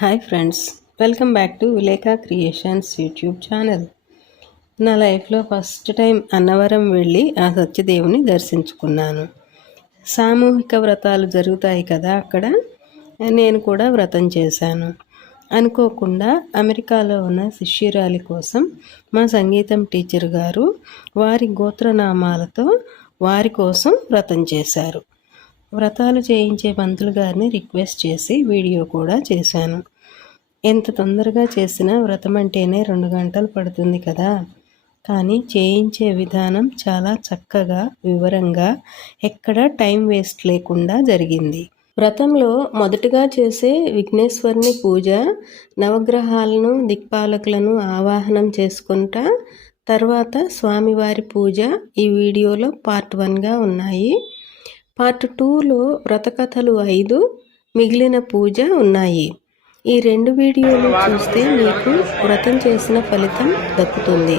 Hi friends welcome back to Vilekha Creations YouTube channel నా లైఫ్లో first time Annavaram వెళ్ళి ఆ సత్యదేవుని దర్శించుకున్నాను. సామూహిక వ్రతాలు జరుగుతాయి కదా అక్కడ నేను కూడా వ్రతం చేశాను. అనుకోకుండా అమెరికాలో ఉన్న శిష్యురాలి కోసం మా సంగీతం టీచర్ గారు వారి గోత్రనామాలతో వారి కోసం వ్రతం చేశారు. వ్రతాలు చేయించే పంతులు గారిని రిక్వెస్ట్ చేసి వీడియో కూడా చేశాను. ఎంత తొందరగా చేసినా వ్రతం అంటేనే రెండు గంటలు పడుతుంది కదా. కానీ చేయించే విధానం చాలా చక్కగా వివరంగా ఎక్కడ టైం వేస్ట్ లేకుండా జరిగింది. వ్రతంలో మొదటగా చేసే విఘ్నేశ్వరుని పూజ నవగ్రహాలను దిక్పాలకులను ఆవాహనం చేసుకుంటా తర్వాత స్వామివారి పూజ ఈ వీడియోలో పార్ట్ వన్గా ఉన్నాయి. పార్ట్ టూలో వ్రతకథలు ఐదు మిగిలిన పూజ ఉన్నాయి. ఈ రెండు వీడియోలు చూస్తే మీకు వ్రతం చేసిన ఫలితం దక్కుతుంది.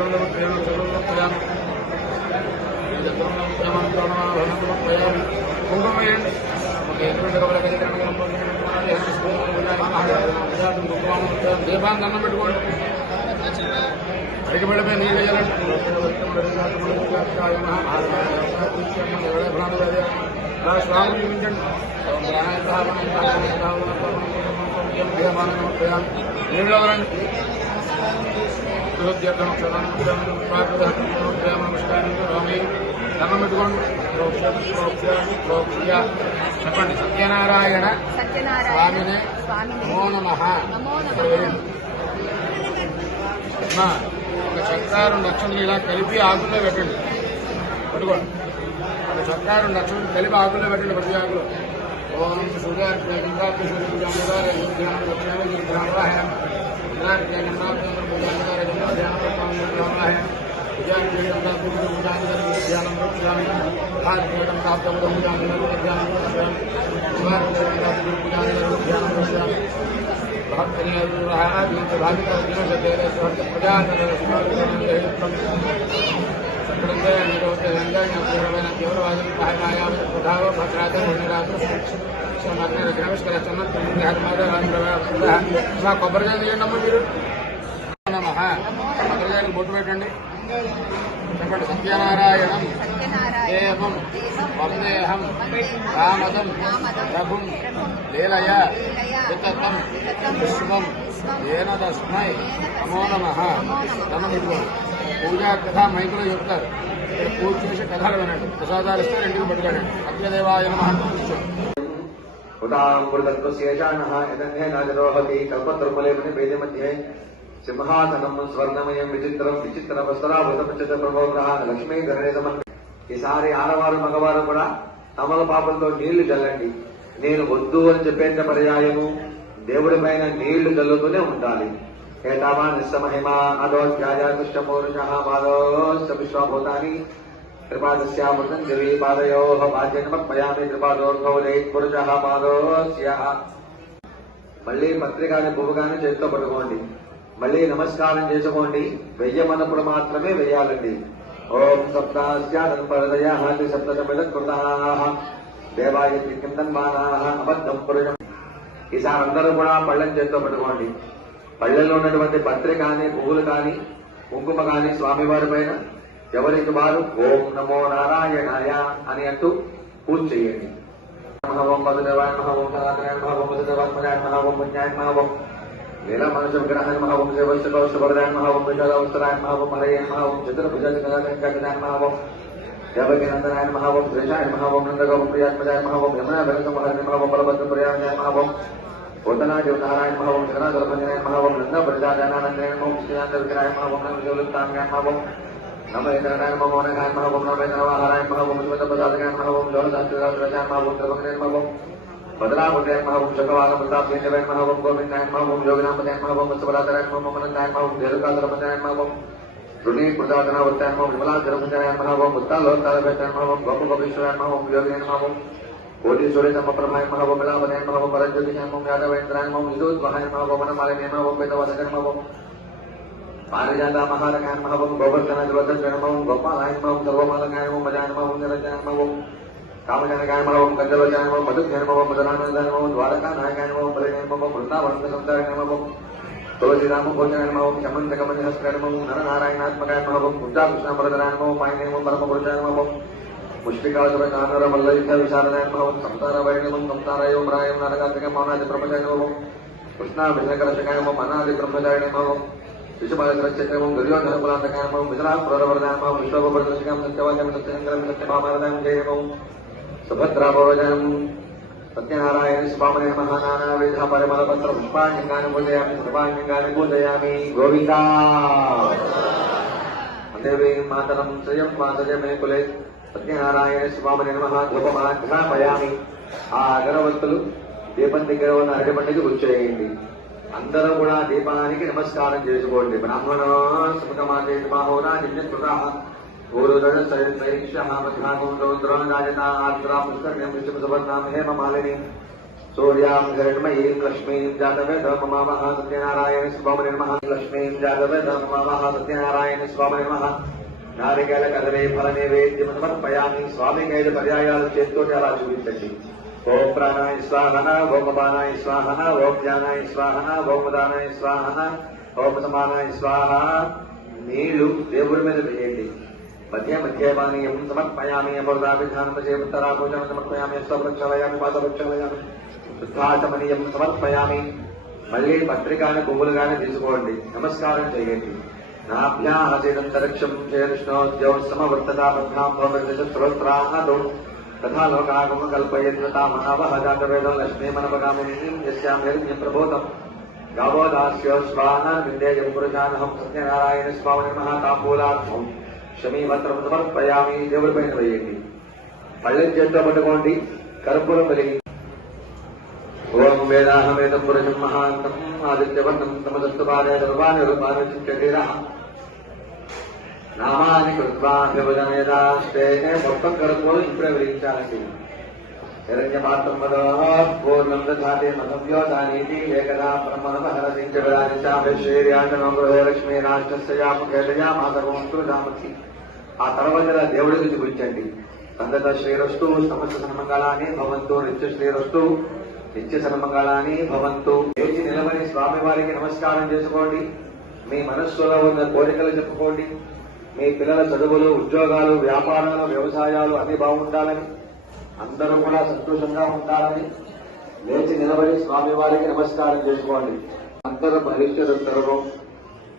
వేసేయండి నీళ్ళు చేయాలండి అక్షరాలు వేయండి కుంకుమ వేయండి దీపాన్ని దండం పెట్టుకోండి అడిగి పడిపోయి నీళ్ళు స్వామి చూపించండి నీళ్ళు ఎవరండి చెప్పండి సత్యనారాయణ స్వామినే నమో నమ ఒక చక్కారు లక్షలు ఇలా కలిపి ఆకుల్లో పెట్టండి పట్టుకోండి ఒక చక్కారు లక్షలు కలిపి ఆకుల్లో పెట్టండి ప్రతి ఆకులో ఓం సూర్య కొబ్బరికాయ తీయండి అమ్మ మీరు నమః. బొట్టు పెట్టండి. చెప్పండి. సత్యనారాయణం. దేవం వందేహం. రామదం. రఘుం. లీలయ. వితతం. విశ్వం. ఏన తస్మై. నమో నమ. ధనం పూజా కథ మైకులో చెప్తారు. ఇక్కడ పూజ చేసి కథలు వినండి. ప్రసాదాలు ఇస్తే ఇంటికి పట్టుకోండి అగ్రదేవాయ నమ ఉదామృతత్వశేషాణः యదన్నే నాజరోహతి కల్పద్రుమలే మని వేద మధ్యే సింహాసనం స్వర్ణమయం విచిత్రం విచిత్ర వస్త్రాభృతపంచత ప్రభోగ్రహాన్ని లక్ష్మీ ధరణి సమన్ ఈసారి ఆడవారు మగవారు కూడా తమల పాపంతో నీళ్ళు చల్లండి. నేను వద్దు అని చెప్పేంత పర్యాయము. దేవుడి పైన నీళ్ళు చల్లుతూనే ఉండాలి. ఏతామా నిస్సమహిమ అదోధ్యాయ కృష్ణమూర్ష మాధోశ్చ విశ్వభూతాని కృపాదస్యామృతం దివీ పాదయో బాధ్యమయామి కృపాదోర్భవదే పురుష పాదోస్య. మళ్ళీ పత్రిక కానీ పువ్వు కానీ చేతిలో పట్టుకోండి. మళ్ళీ నమస్కారం చేసుకోండి. వెయ్యమన్నప్పుడు మాత్రమే వెయ్యాలండి ఓం సప్తాస్యాదయ హాతి సప్తమిల కృత. దేవాయ అబద్ధం పురుషం ఈసారి అందరూ కూడా పళ్ళని చేతితో పట్టుకోండి. పళ్ళల్లో ఉన్నటువంటి పత్రిక కానీ పువ్వులు కానీ కుంకుమ కానీ స్వామివారి పైన ఎవరికి వారు ఓం నమో నారాయణాయ అని అంటూ పూజ చేయండి. మహోం మధుదేవాయ మహోం సనాతనాయ మహోం మధుదేవాత్మజాయ మహోం పుణ్యాయ మహోం ఇలా మనుషుల గ్రహాన్ని మహాభూమి శివశ వర్షపరదాన్ని మహాభూమి మృగాల అవసరాన్ని మహాభూమి మరయ్యాన్ని మహాభూమి చిత్రభుజాన్ని మహాభూమి దేవకి నందనాయన మహాభూమి శ్రీషాన్ మహాభూమి నందగౌ ప్రియాత్మజాన్ మహాభూమి యమునా వెనకమహాన్ని మహాభూమి బలభద్ర ప్రయాణ మహాభూమి పొద్దునాడు నారాయణ మహాభూమి జగనాథులపంజనాయ మహాభూమి నంద ప్రజాదానానందనాయన మహాభూమి శ్రీనాథ విగ్రహాయ మహాభూమి జగలుత్తాంగాయ మహాభూమి నమ్మ ఇంద్రనాయన మహోనగాయ మహాభూమి నమ్మ ఇంద్రవాహారాయణ మహాభూమి శివత ప్రసాదగాయ మహాభూమి జోహదాస్ రాజా మహాభూమి త్రిభంగనాయ మహాభూమి నగాయ మహవం నమ ఇంద్రవాహారాయ మహవం సుమత ప్రసాదగాయ మహవం లోహదాస్త్రాజాయ మహవం ద్రవగ్రయ మహవం బదలాభుజాయ మహవం శకవాల ప్రతాపేంద్రవాయ మహవం గోవిందాయ మహవం యోగినామదాయ మహవం వత్సవరాధరాయ మహవం అనందాయ మహవం దేవకాధరపంజనాయ మహవం రుణి ప్రదాతన వత్తాయ మహవం విమలాధరపంజనాయ మహవం ఉత్తాలోత్తాలభేతాయ మహవం గోప గోపేశ్వరాయ మహవం యోగినాయ మహవం కోటీశ్వరి సమప్రభాయ మహవం విలాపదాయ మహవం వరజ్యోతిషాయ మహవం యాదవేంద్రాయ మహవం విదోద్వహాయ మహవం వనమాలిన్య మహవం వేదవదగన మహవం పారిజాత మహాలకాయ మహవం कामजनकाय नमः कन्दलजाय नमः मधुज्ञाय नमः मदनानन्दाय नमः द्वारकानायकाय नमः बलिनाय नमः वृन्दावनसंदाय नमः तुलसीराम भोजनाय नमः चमन्तकमणिहस्ताय नमः नरनारायणात्मकाय नमः मुद्राकृष्णवरदनाय नमः पायनाय नमः परमपुरुषाय नमः पुष्पिकासुरकानर वल्लयिका विशारदाय नमः संतारवाय नमः संतारायो प्रायो नारगात्मकं मौनादि प्रपजाय नमः कृष्णाभिषेकरसकाय नमः मनादि प्रपजाय नमः विषमालचक्रमं दुर्योधनकुलान्तकामं विजरां प्रवरदामं विश्वभवर्धनकामं सत्यवाक्यं సుభద్రాభోజనం. సత్యనారాయణ స్వామి మహానానావిధ పరిమళ పత్ర పుష్పాంగాన్ని పూజయామి సర్వాంగాన్ని పూజయామి. గోవిందా! దేవీ మాతరం శ్రియం మాతజ మే కులే. సత్యనారాయణ స్వామి నమ ఆ అగరవత్తులు దీపం దగ్గర ఉన్న అరటిపండికి వచ్చేయండి అందరూ కూడా దీపానికి నమస్కారం చేసుకోండి. బ్రాహ్మణ సుఖమాదే మహోరా నిజకృత గురుదర సైక్ష ద్రోణరాజత ఆర్ద్రా పుష్కర్ణ్యం విష్ణుసువర్ణాం హేమ మాలిని సూర్యాం హిరణ్మయీం లక్ష్మీం జాతవేద మమామహ సత్యనారాయణ స్వామి నమ లక్ష్మీం జాతవేద మమామహ సత్యనారాయణ స్వామి నమ నారికేల కదలే ఫల నైవేద్యం సమర్పయామి స్వామికి ఐదు పర్యాయాలు చేతితోటి అలా చూపించండి ఓం ప్రాణాయ స్వాహ ఓం అపానాయ స్వాహ ఓం జ్ఞానాయ స్వాహ ఓం ఉదానాయ స్వాహ ఓం సమానాయ స్వాహ నీళ్ళు దేవుడి మీద వేయండి మధ్య మధ్య పానీయం సమర్పయామి అమృతాభిధానమచే ఉత్తరాభోజనం సమర్పయామి స్వప్రక్షాలయామి పాదపక్షాలయామి శుద్ధాచమనీయం సమర్పయామి మళ్ళీ పత్రికాని పువ్వులు గాని తీసుకోండి నమస్కారం చేయండి నాభ్యాహసేదంతరిక్షం చేష్ణోద్యో సమవర్తతాభ్యాం భవద్శస్త్రోత్రాహతో తథా లోకాగమ కల్పయత్నతా మహావహ జాతవేదం లక్ష్మీమనపగామినీం యస్యాం హిరణ్యం ప్రబోధం గావో దాస్యో స్వాహ విందేయం పురుషానహం సత్యనారాయణ స్వామి మహాతాంబూలార్థం శమీమంత్రం సమర్పయామి దేవుడి పైన వేయండి పళ్ళెం చేతిలో పట్టుకోండి కర్పూరం వెలిగి. ఓం వేదాహమేదం పురుషం మహాంతం ఆదిత్యవర్ణం సమదస్తు పాదే సర్వాణి రూపాన్ని శరీర నామాని కృత్వాభివదనేదాస్తే మొత్తం కర్పూరం ఇప్పుడే వెలిగించాలండి హిరణ్యపాత్రం వదో పూర్ణం దధాతి మహవ్యోధానీతి ఏకదా బ్రహ్మణమహరసించ విరాజించామేశ్వర్యాంజనం గృహే లక్ష్మీ రాష్ట్రస్యాముఖేదయా మాతరం కృతామతి ఆ తర్వాత దేవుడి గురించి గురించండి? సందత శ్రీరస్తు సమస్త సన్మంగళాన్ని భవంతు నిత్య శ్రీరస్తు నిత్య సన్మంగళాన్ని భవంతు. లేచి నిలబడి స్వామి వారికి నమస్కారం చేసుకోండి. మీ మనస్సులో ఉన్న కోరికలు చెప్పుకోండి. మీ పిల్లల చదువులు ఉద్యోగాలు వ్యాపారాలు వ్యవసాయాలు అన్ని బాగుండాలని అందరూ కూడా సంతోషంగా ఉండాలని లేచి నిలబడి స్వామి వారికి నమస్కారం చేసుకోండి. అందరూ భవిష్యత్ సర్వం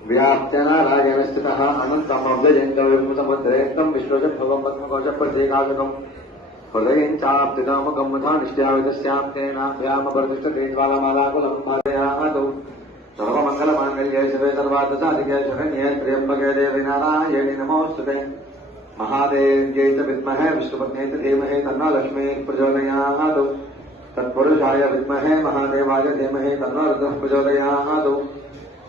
व्याप्तना राजवस्थित अनंतमब्दजंगलसमुद्रेक्तम विश्वज भगवन्मकोश प्रत्येकाजकम हृदयञ्चाप्तिकामकं मुधा निष्ठ्याविदस्यां तेनाभ्याम प्रतिष्ठ तेज्वालमालाकुलं भादयादौ सर्वमङ्गलमाङ्गल्ये शिवे सर्वार्थसाधिके शरण्ये त्र्यम्बके देविनारायणि नमोऽस्तुते महादेव्यै च विद्महे विष्णुपत्न्यै च धीमहे तन्ना लक्ष्मी प्रचोदयादौ तत्पुरुषाय विद्महे महादेवाय धीमहे तन्ना रुद्रः प्रचोदयादौ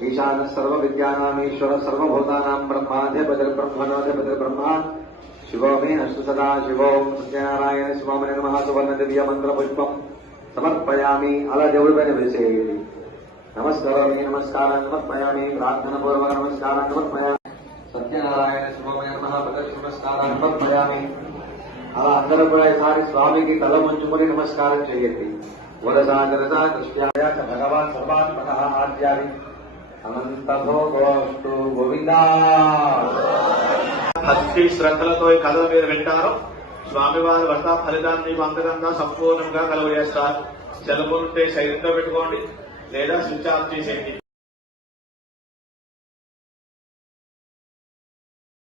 ईशानः सर्वविद्यानामीश्वरः सर्वभूतानां ब्रह्माधिपतिर्ब्रह्मणोऽधिपतिर्ब्रह्मा शिवो मे अस्तु सदा शिवो సత్యనారాయణ స్వామిని నమః సువర్ణ దివ్య మంత్ర పుష్పం సమర్పయామి అలా దేవుడి పైన వేసేయండి నమస్కారామి నమస్కారం సమర్పయామి ప్రార్థన పూర్వక నమస్కారం సమర్పయామి సత్యనారాయణ స్వామి నమః ప్రదక్షిణ నమస్కారం సమర్పయామి అలా అందరూ కూడా ఈసారి స్వామికి తల ముంచుకొని నమస్కారం చేయండి వరసాగరస కృష్ణాయ చ భగవాన్ సర్వాత్మక ఆద్యాది అనంతభోగోస్తు గోవిందా. భక్తి శ్రద్ధలతో ఈ కథలు మీరు వింటారు. స్వామివారి వ్రత ఫలితాన్ని మీకు సంపూర్ణంగా కలుగజేస్తారు. చేస్తారు ఉంటే శరీరంలో పెట్టుకోండి లేదా స్విచ్ ఆఫ్ చేసేయండి